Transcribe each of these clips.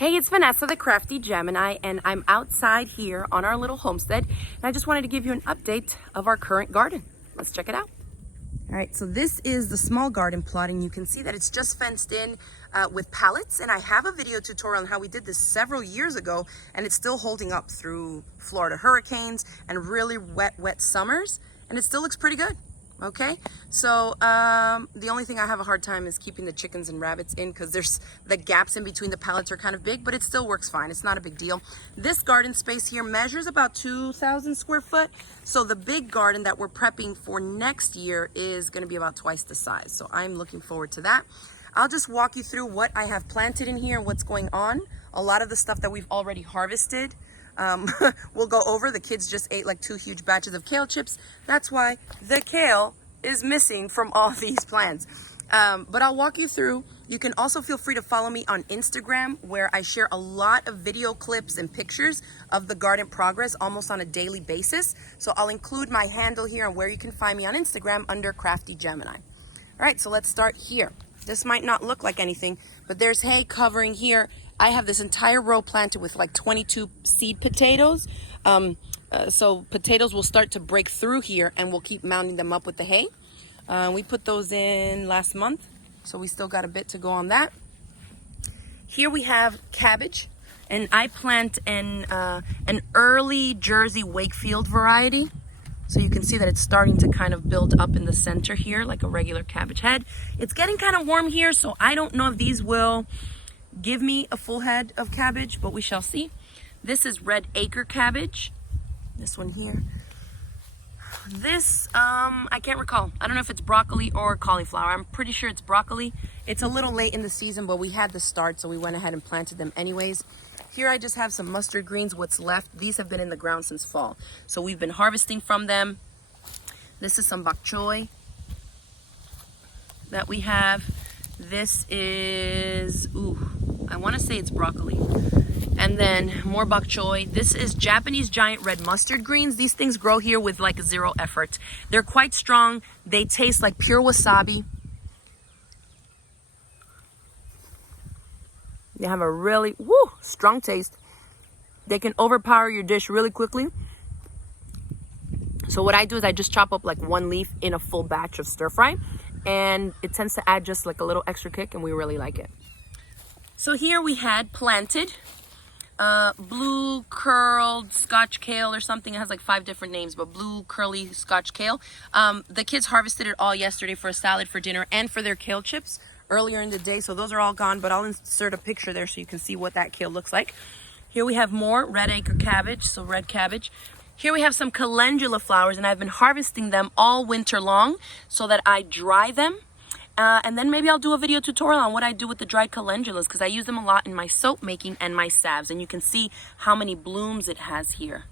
Hey, it's Vanessa, the Crafty Gemini, and I'm outside here on our little homestead, and I just wanted to give you an update of our current garden. Let's check it out. All right, so this is the small garden plot, and you can see that it's just fenced in with pallets, and I have a video tutorial on how we did this several years ago, and it's still holding up through Florida hurricanes and really wet summers, and it still looks pretty good. Okay, so the only thing I have a hard time is keeping the chickens and rabbits in because there's the gaps in between the pallets are kind of big, but it still works fine. It's not a big deal. This garden space here measures about 2,000 square foot. So the big garden that we're prepping for next year is going to be about twice the size. So I'm looking forward to that. I'll just walk you through what I have planted in here and what's going on. A lot of the stuff that we've already harvested. We'll go over. The kids just ate like 2 huge batches of kale chips. That's why the kale is missing from all these plants. But I'll walk you through. You can also feel free to follow me on Instagram, where I share a lot of video clips and pictures of the garden progress almost on a daily basis. So I'll include my handle here and where you can find me on Instagram under Crafty Gemini. All right, so let's start here. This might not look like anything, but there's hay covering here. I have this entire row planted with like 22 seed potatoes. So potatoes will start to break through here, and we'll keep mounting them up with the hay. We put those in last month, so we still got a bit to go on that. Here we have cabbage, and I plant an early Jersey Wakefield variety. So you can see that it's starting to kind of build up in the center here like a regular cabbage head. It's getting kind of warm here, so I don't know if these will give me a full head of cabbage, but we shall see. This is red acre cabbage. This one here. This, I can't recall. I don't know if it's broccoli or cauliflower. I'm pretty sure it's broccoli. It's a little late in the season, but we had the start, so we went ahead and planted them anyways. Here I just have some mustard greens, what's left. These have been in the ground since fall, so we've been harvesting from them. This is some bok choy that we have. This is, I want to say it's broccoli. And then more bok choy. This is Japanese giant red mustard greens. These things grow here with like 0 effort. They're quite strong. They taste like pure wasabi. They have a really strong taste. They can overpower your dish really quickly. So what I do is I just chop up like 1 leaf in a full batch of stir fry, and it tends to add just like a little extra kick, and we really like it. So here we had planted blue curled Scotch kale or something. It has like 5 different names, but blue curly Scotch kale. The kids harvested it all yesterday for a salad for dinner and for their kale chips earlier in the day. So those are all gone, but I'll insert a picture there so you can see what that kale looks like. Here we have more red acre cabbage, so red cabbage. Here we have some calendula flowers, and I've been harvesting them all winter long so that I dry them. And then maybe I'll do a video tutorial on what I do with the dried calendulas, because I use them a lot in my soap making and my salves. And you can see how many blooms it has here.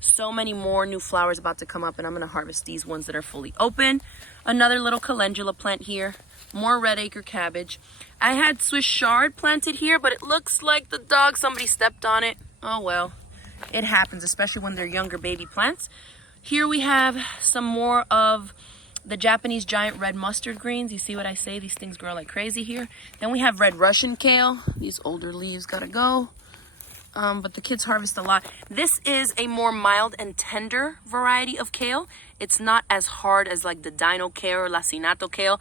So many more new flowers about to come up, and I'm going to harvest these ones that are fully open. Another little calendula plant here. More red acre cabbage. I had Swiss chard planted here, but it looks like somebody stepped on it. Oh well, it happens, especially when they're younger baby plants. Here we have some more of the Japanese giant red mustard greens. You see what I say? These things grow like crazy here. Then we have red Russian kale. These older leaves gotta go. But the kids harvest a lot. This is a more mild and tender variety of kale. It's not as hard as like the dino kale or lacinato kale.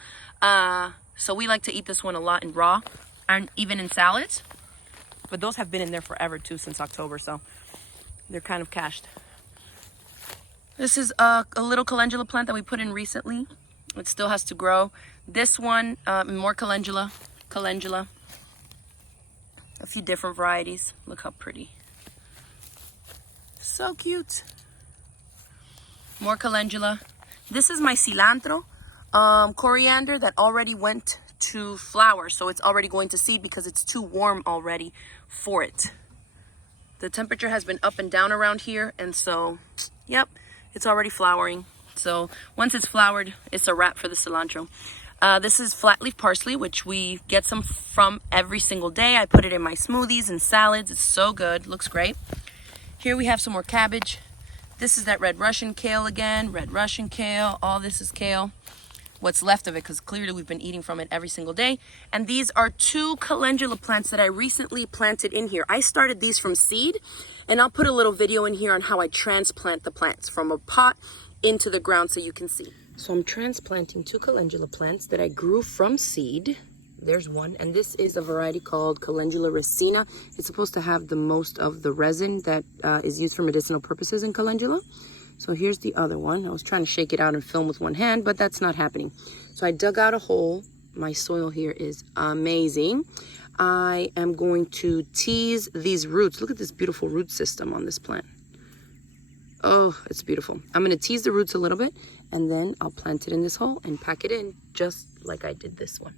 So we like to eat this one a lot in raw and even in salads. But those have been in there forever too, since October, so they're kind of cached. This is a little calendula plant that we put in recently. It still has to grow. This one, more calendula. A few different varieties. Look how pretty. So cute. More calendula. This is my cilantro, coriander that already went to flower. So it's already going to seed because it's too warm already for it. The temperature has been up and down around here, and so, yep. It's already flowering. So once it's flowered, it's a wrap for the cilantro. This is flat leaf parsley, which we get some from every single day. I put it in my smoothies and salads. It's so good. Looks great. Here we have some more cabbage. This is that red Russian kale again. Red Russian kale. All this is kale. what's left of it, because clearly we've been eating from it every single day. And these are 2 calendula plants that I recently planted in here. I started these from seed, and I'll put a little video in here on how I transplant the plants from a pot into the ground so you can see. So I'm transplanting 2 calendula plants that I grew from seed. There's one, and this is a variety called Calendula racina. It's supposed to have the most of the resin that is used for medicinal purposes in calendula. So here's the other one. I was trying to shake it out and film with one hand, but that's not happening. So I dug out a hole. My soil here is amazing. I am going to tease these roots. Look at this beautiful root system on this plant. Oh, it's beautiful. I'm going to tease the roots a little bit, and then I'll plant it in this hole and pack it in just like I did this one.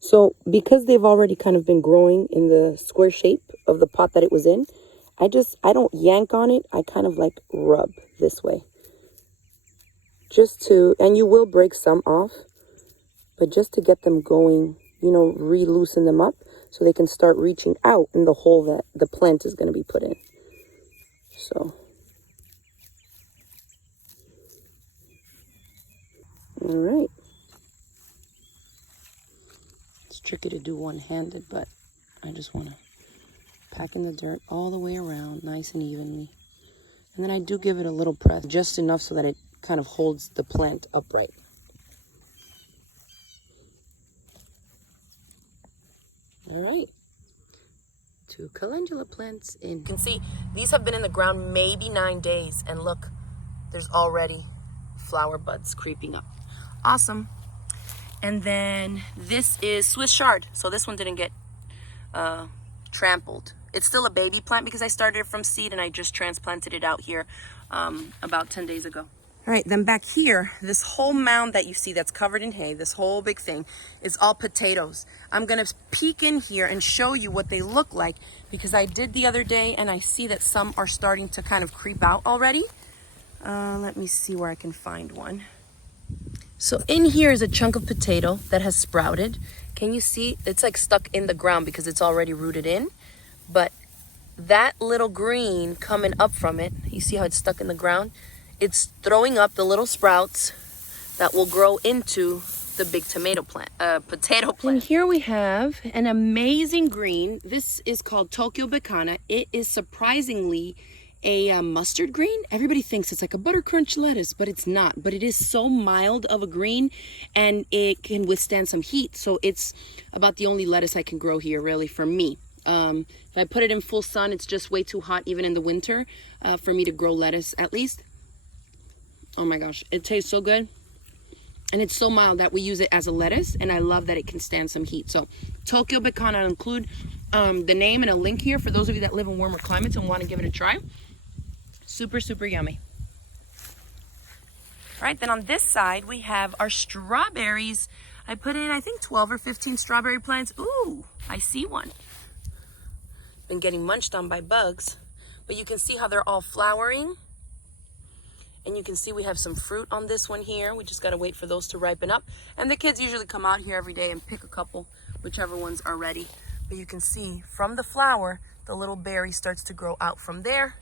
So because they've already kind of been growing in the square shape of the pot that it was in, I don't yank on it. I kind of like rub this way. Just to, and you will break some off, but just to get them going, you know, re-loosen them up so they can start reaching out in the hole that the plant is going to be put in. So. All right. It's tricky to do one-handed, but I just want to pack in the dirt all the way around, nice and evenly. And then I do give it a little press, just enough so that it kind of holds the plant upright. All right. 2 calendula plants in. You can see these have been in the ground maybe 9 days, and look, there's already flower buds creeping up. Awesome. And then this is Swiss chard. So this one didn't get trampled. It's still a baby plant because I started it from seed and I just transplanted it out here about 10 days ago. All right, then back here, this whole mound that you see that's covered in hay, this whole big thing, is all potatoes. I'm gonna peek in here and show you what they look like because I did the other day and I see that some are starting to kind of creep out already. Let me see where I can find one. So in here is a chunk of potato that has sprouted. Can you see? It's like stuck in the ground because it's already rooted in. But that little green coming up from it, you see how it's stuck in the ground? It's throwing up the little sprouts that will grow into the big tomato plant, potato plant. And here we have an amazing green. This is called Tokyo Bacana. It is surprisingly a mustard green. Everybody thinks it's like a butter crunch lettuce, but it's not. But it is so mild of a green and it can withstand some heat. So it's about the only lettuce I can grow here really for me. If I put it in full sun, it's just way too hot even in the winter for me to grow lettuce at least. Oh my gosh, it tastes so good. And it's so mild that we use it as a lettuce, and I love that it can stand some heat. So Tokyo Bacana, I'll include the name and a link here for those of you that live in warmer climates and want to give it a try. Super, super yummy. All right, then on this side, we have our strawberries. I put in, I think, 12 or 15 strawberry plants. Ooh, I see one. Been getting munched on by bugs, but you can see how they're all flowering. And you can see we have some fruit on this one here. We just gotta wait for those to ripen up. And the kids usually come out here every day and pick a couple, whichever ones are ready. But you can see from the flower, the little berry starts to grow out from there,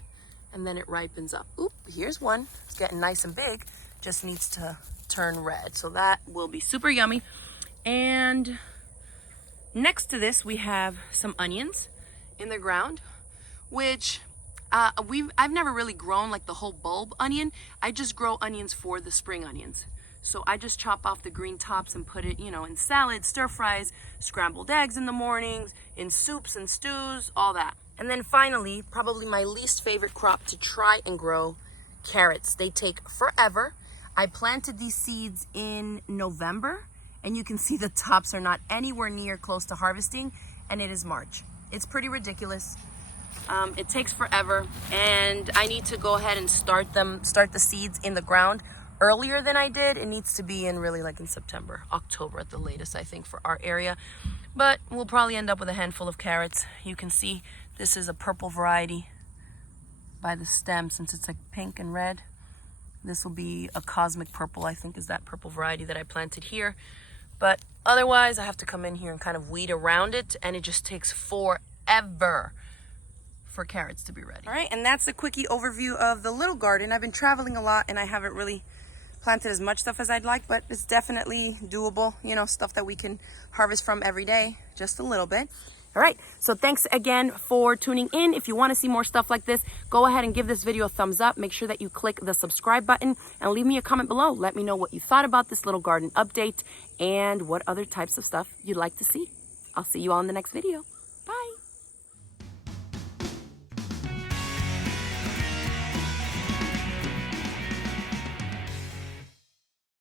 and then it ripens up. Oop, here's one. It's getting nice and big, just needs to turn red. So that will be super yummy. And next to this, we have some onions in the ground, which I've never really grown like the whole bulb onion. I just grow onions for the spring onions. So I just chop off the green tops and put it, you know, in salads, stir fries, scrambled eggs in the mornings, in soups and stews, all that. And then finally, probably my least favorite crop to try and grow, carrots. They take forever. I planted these seeds in November, and you can see the tops are not anywhere near close to harvesting, and it is March. It's pretty ridiculous. It takes forever, and I need to go ahead and start the seeds in the ground earlier than I did. It needs to be in really like in September, October at the latest, I think, for our area. But we'll probably end up with a handful of carrots. You can see this is a purple variety by the stem, since it's like pink and red. This will be a cosmic purple, I think, is that purple variety that I planted here. But otherwise, I have to come in here and kind of weed around it, and it just takes forever for carrots to be ready. All right, and that's a quickie overview of the little garden. I've been traveling a lot, and I haven't really planted as much stuff as I'd like, but it's definitely doable, you know, stuff that we can harvest from every day, just a little bit. All right, so thanks again for tuning in. If you want to see more stuff like this, go ahead and give this video a thumbs up. Make sure that you click the subscribe button and leave me a comment below. Let me know what you thought about this little garden update and what other types of stuff you'd like to see. I'll see you all in the next video.